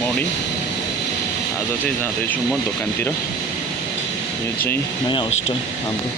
Morning. आज चाहिँ जाँदैछु म दोकानतिर। यो चाहिँ नयाँ होस्टल हाम्रो।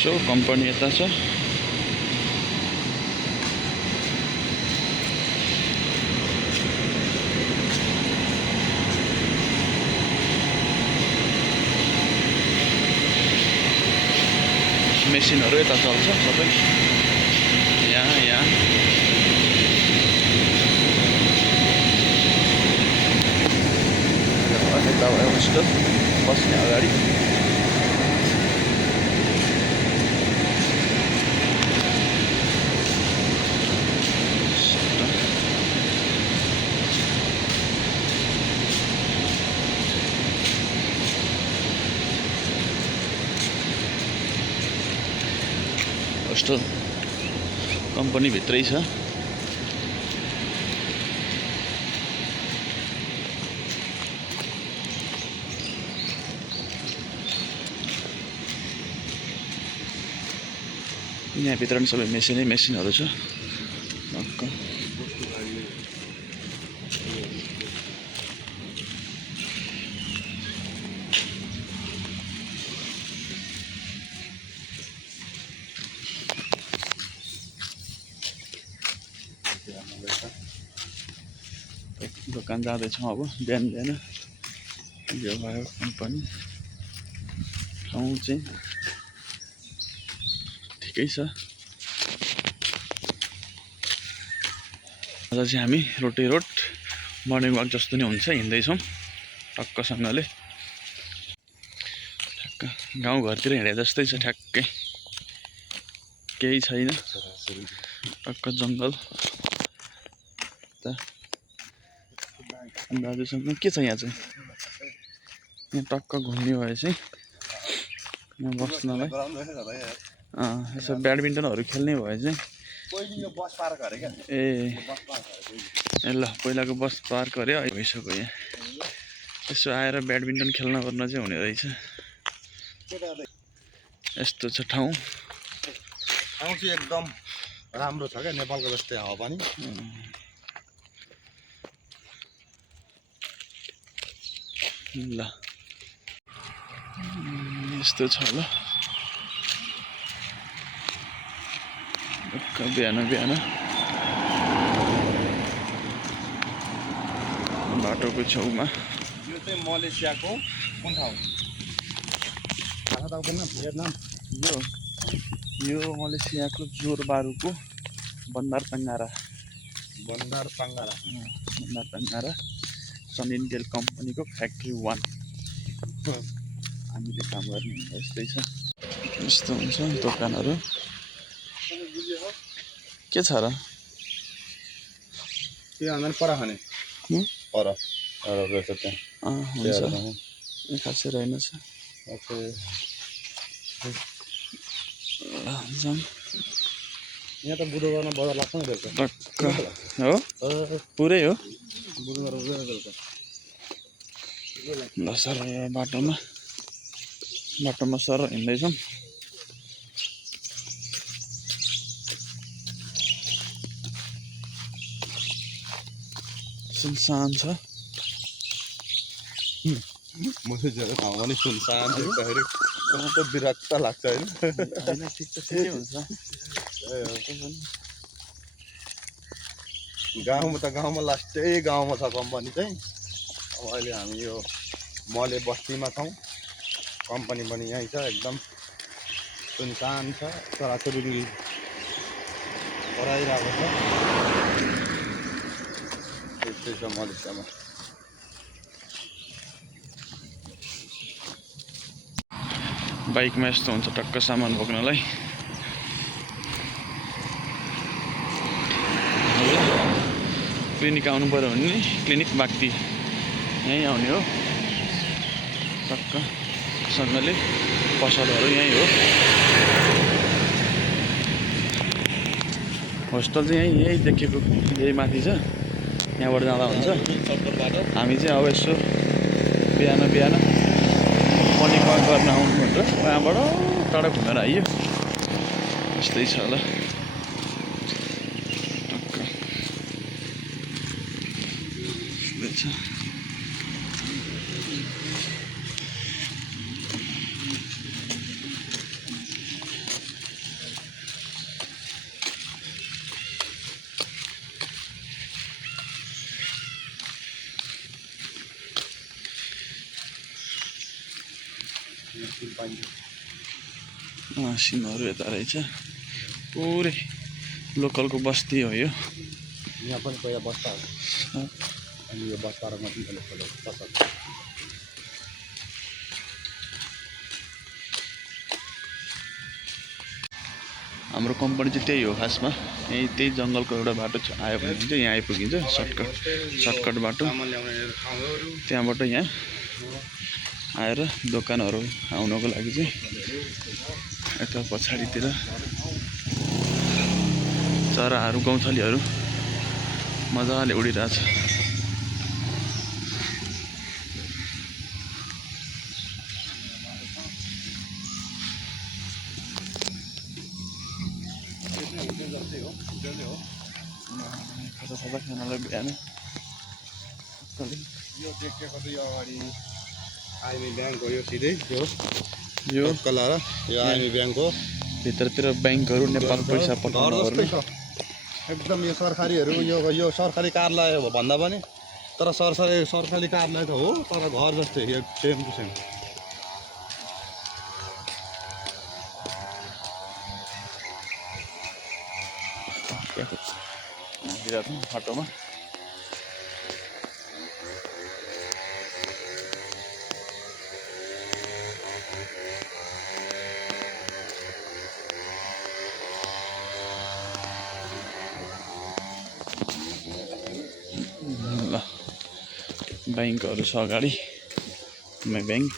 सो कम्पनी यता छ। मेसिनहरू यता चल्छ सबै यहाँ यता भयो होस्टल बस्ने अगाडि। होस्टल कम्पनी भित्रै छ। यहाँ भित्र पनि सबै मेसिनहरू छ। दोकान जाँदैछौँ अब बिहान यो भयो कम्पनी। ठाउँ चाहिँ ठिकै छ। आज चाहिँ हामी रोटी रोड मर्निङ वाक जस्तो नै हुन्छ हिँड्दैछौँ टक्कसँगले। ठ्याक्क गाउँघरतिर हिँडे जस्तै छ ठ्याक्कै, केही छैन। टक्क जङ्गल। दाजुसँग के छ यहाँ चाहिँ? यहाँ टक्क घुम्ने भए चाहिँ यहाँ बस्नलाई यसो ब्याडमिन्टनहरू खेल्ने भए चाहिँ ए ल पहिलाको बस पार्क अरे भइसक्यो। यहाँ यसो आएर ब्याडमिन्टन खेल्न गर्न चाहिँ हुने रहेछ। यस्तो छ ठाउँ चाहिँ एकदम राम्रो छ क्या, नेपालको जस्तै हावापानी। ल यस्तो छ ल। बिहान बाटोको छेउमा। यो चाहिँ मलेसियाको कुन ठाउँ? थाहा छ तपाईँको नाम? भियतनाम। यो मलेसियाको जोरबारुको बन्दार पङ्गारा सनिनटेल कम्पनीको फ्याक्ट्री 1 हामीले काम गर्ने यस्तै छ। यस्तो हुन्छ दोकानहरू। के छ र? त्यो अन्त पर खाने पर रहेछ त्यहाँ। हुन्छ खासै रहेनछ। यहाँ त बुधबारमा बजार लाग्छ नि बेलुका। टक्क हो पुरै हो। बुधबार बेलुका ल सर बाटोमा सर हिँड्दैछौँ। सुनसान छ। मलेसियाको ठाउँमा नि सुनसान देख्दाखेरि त विरक्त लाग्छ होइन? ठिक त ठिकै हुन्छ। गाउँमा लास्टै गाउँमा छ कम्पनी चाहिँ। अब अहिले हामी यो मले बस्तीमा छौँ। कम्पनी पनि यहीँ छ। एकदम सुनसान छ। छोराछोरी पढाइरहेको छ। त्यस्तै छ मलेसियामा। बाइकमा यस्तो हुन्छ टक्क सामान बोक्नलाई। क्लिनिक आउनु पऱ्यो भने क्लिनिक बागती यहीँ आउने हो। टक्कसँगले पसलहरू यहीँ हो। होस्टल चाहिँ यहीँ देखेको यही माथि छ। यहाँबाट जाँदा हुन्छ। हामी चाहिँ अब यसो बिहान मर्निङ वाक गर्न आउनु भनेर वहाँबाट टाढा घुमेर आइयो। यस्तै छ होला। टक्क रहेछ। सिमहरू यता रहेछ। पुरै लोकलको बस्ती हो यो। यहाँ पनि पहिला बस्ता अनि यो बस्ताहरू मात्रै हाम्रो कम्पनी चाहिँ त्यही हो खासमा। यही त्यही जङ्गलको एउटा बाटो आयो भने चाहिँ यहाँ आइपुगिन्छ। सर्टकट बाटो। त्यहाँबाट यहाँ आएर दोकानहरू आउनको लागि चाहिँ यता पछाडितिर चराहरू गौँथलीहरू मजाले उडिरहेछ। खाजा खानालाई बिहान यो देखेको चाहिँ यो अगाडि आइमी ब्याङ्क हो। यो सिधै यो कलर यो आइमी ब्याङ्क हो। भित्रतिर ब्याङ्कहरू नेपाल पैसा पठाउनुहरू एकदम यो सरकारीहरू यो सरकारी कार्यालय हो भन्दा पनि तर सरकारी कार्यालय त हो तर घर जस्तै सेम टु सेम। बाटोमा ल ब्याङ्कहरू छ अगाडि। ब्याङ्क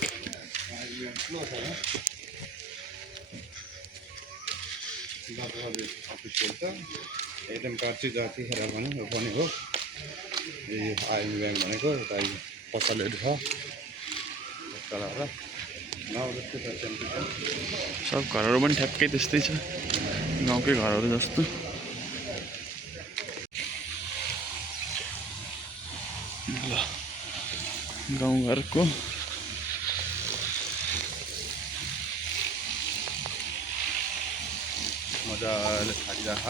एटिएम कार्ड चाहिँ जतिखेर पनि यो पनि हो। यो आइमी ब्याङ्क भनेको यता पसलहरू छ सब घरहरू पनि ठ्याक्कै त्यस्तै छ गाउँकै घरहरू जस्तो। ल गाउँघरको मजाले खाइराख।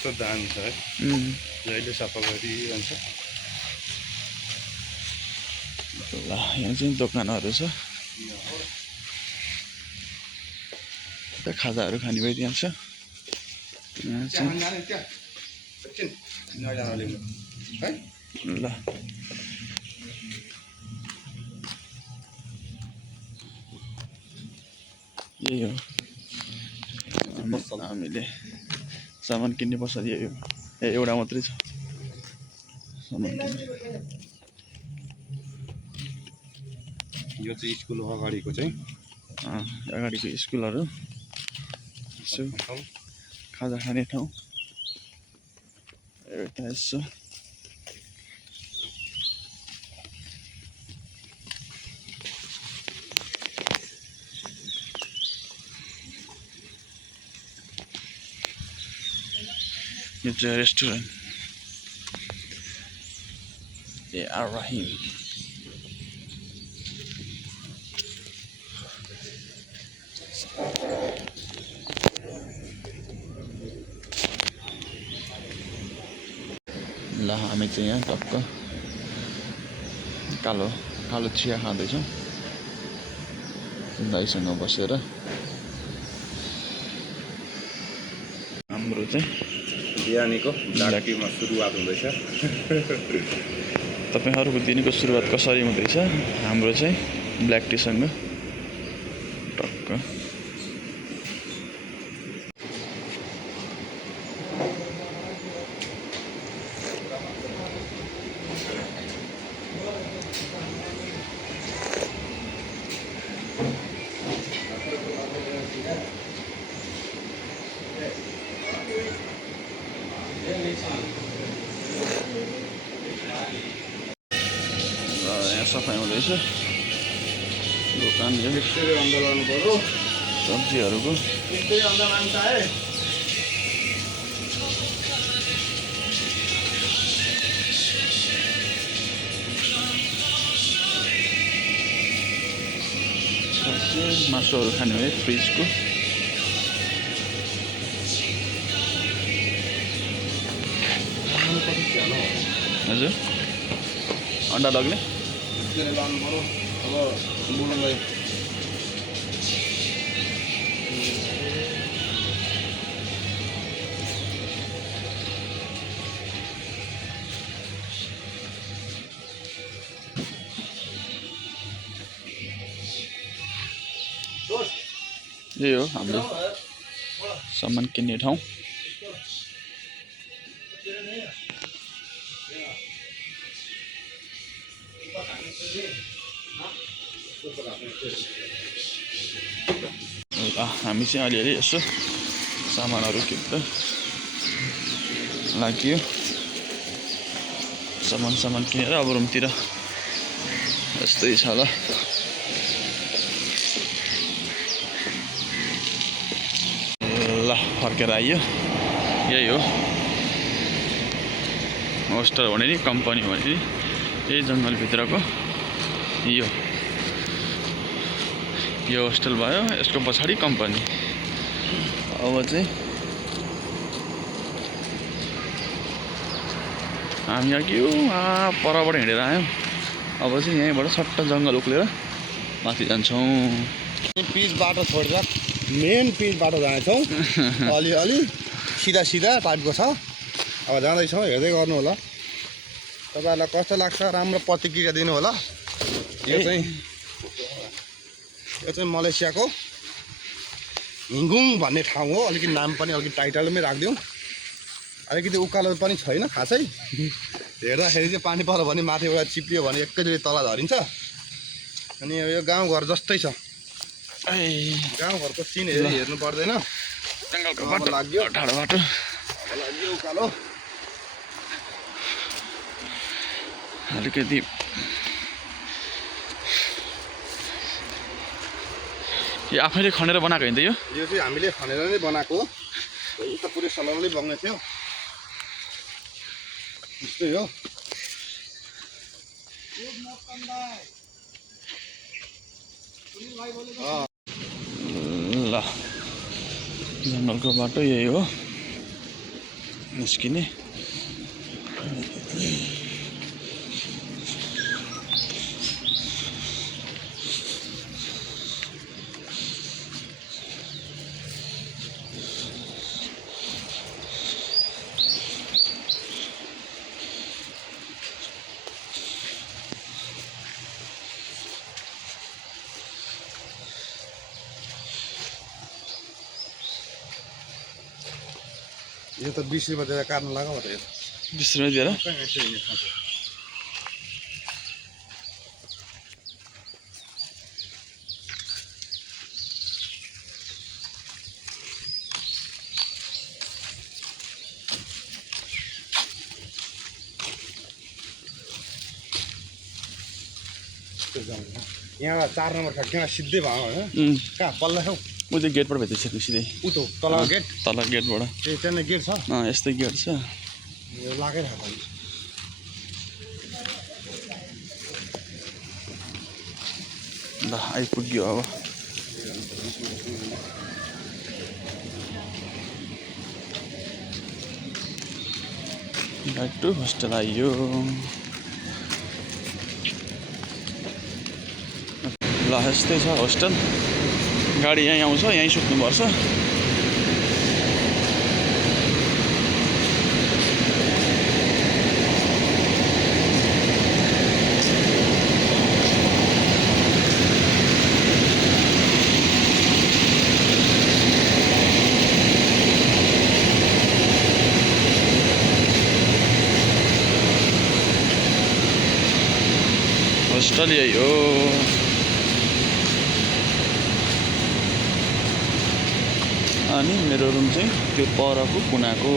कस्तो दामी छ है। जहिले सफा गरिरहन्छ। ल यहाँ चाहिँ दोकानहरू छ। खाजाहरू खाने भइ त्यहाँ छ। यहाँ चाहिँ ल यही हो हामीले सामान किन्ने पसल यही हो। एउटा मात्रै छ सामान किन्ने। यो चाहिँ स्कुल हो अगाडिको चाहिँ अगाडिको स्कुलहरू यसो खाजा खाने ठाउँ यता यसो यो चाहिँ रेस्टुरेन्ट आर रहिम। ल हामी चाहिँ यहाँ टक्क कालो चिया खाँदैछौँ दाइसँग बसेर। हाम्रो चाहिँ बिहानीको ब्ल्याक टीमा सुरुवात हुँदैछ। तपाईहरूको दिनको सुरुवात कसरी हुँदैछ? हाम्रो चाहिँ ब्ल्याक टीसँग टक्क। यहाँ सफाइ हुँदैछ दोकान। यसरी अन्डर लानु पर्यो सब्जीहरूको मासुहरू खाने है फ्रिजको हजुर अन्डा लग्ने यही हो हाम्रो सामान किन्ने ठाउँ हामी चाहिँ अलिअलि यसो सामानहरू किन्न लाग्यो सामान किनेर अब रुमतिर यस्तै छ ल फर्केर आइयो यही हो होस्टल भने नि कम्पनी भने नि यही जङ्गलभित्रको यो होस्टल भयो यसको पछाडि कम्पनी अब चाहिँ हामी अघि परबाट हिँडेर आयौँ अब चाहिँ यहीँबाट सट्ट जङ्गल उक्लेर माथि जान्छौँ पिच बाटो छोडेर मेन पिच बाटो जानेछौँ अलि सिधा टाइपको छ अब जाँदैछौँ हेर्दै गर्नु होला तपाईँहरूलाई कस्तो लाग्छ राम्रो प्रतिक्रिया दिनु होला यो चाहिँ मलेसियाको हिङुङ भन्ने ठाउँ हो अलिकति नाम पनि अलिकति टाइटलमै राखिदिउँ अलिकति उकालो पनि छैन खासै हेर्दाखेरि चाहिँ पानी पऱ्यो भने माथिबाट चिप्लियो भने एकैचोटि तल झरिन्छ अनि यो गाउँघर जस्तै छ गाउँघरको सिन हेर्नु पर्दैन जङ्गलको बाटो लाग्यो ठाडो बाटो लाग्यो उकालो अलिकति यो आफैले खनेर बनाएको होइन त यो चाहिँ हामीले खनेर नै बनाएको हो त पुरै सलरले बग्ने थियो त्यस्तै हो ल जङ्गलको बाटो यही हो निस्किने यो त 20 रुपियाँ दिएर काट्नु लाग्यो त यो 20 रुपियाँ दिएर यहाँ 4 नम्बर छ कहाँ सिधै भयो होइन कहाँ पल्ला छौ ऊ चाहिँ गेटबाट भेट्दैछ सिधै उतो तल गेट गेटबाट ए त्यहाँ गेट छ यस्तै गेट छ यो लागिरहेको ल आइपुग्यो अब ब्याक टु होस्टेल आइयो ल यस्तै छ होस्टेल गाडी यहीँ आउँछ यहीँ सुत्नुपर्छ होस्टेल यही हो अनि मेरो रुम चाहिँ त्यो परको कुनाको